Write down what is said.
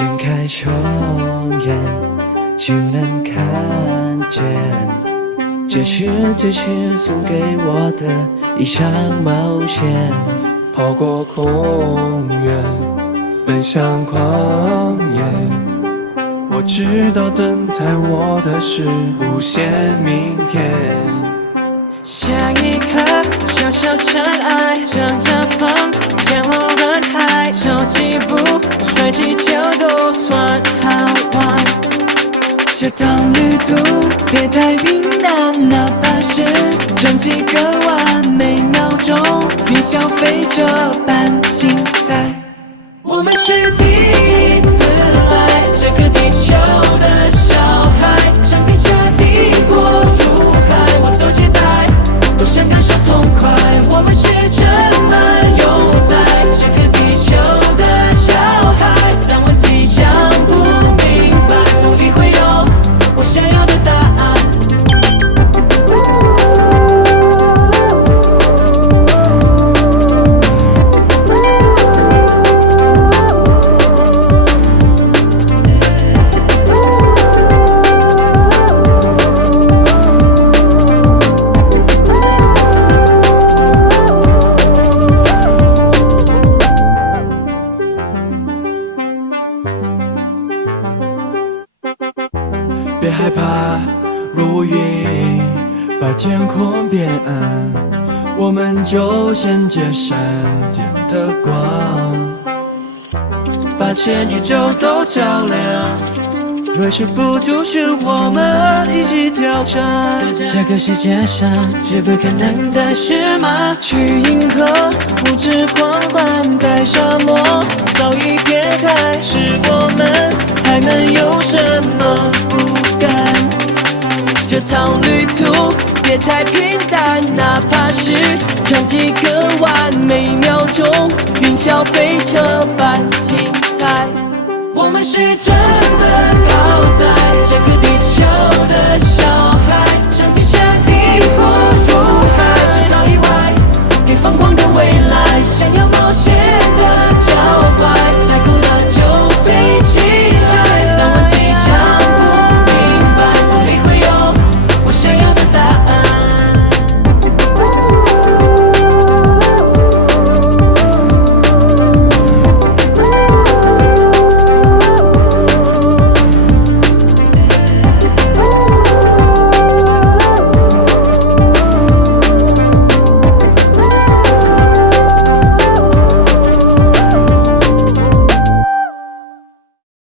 睁开双眼就能看见，这是这是送给我的一场冒险。跑过空原，奔向旷野。我知道等待我的是无限明天。下一刻，小小尘埃，这趟旅途别太平淡，哪怕是转几个弯，每秒钟云霄飞车般精彩。我们是第一别害怕，若无云把天空变暗，我们就先接闪电的光，把全宇宙都照亮。若是不就是我们一起挑战？这个世界上最不可能的事吗？去银河，无知狂欢在沙漠，早已撇开，是我们还能有什么？这趟旅途别太平淡，哪怕是转几个弯，每秒钟云霄飞车般精彩。我们是真的宝在，这个地球的小孩，像地下地火如海，制造意外，给疯狂的未来，想要。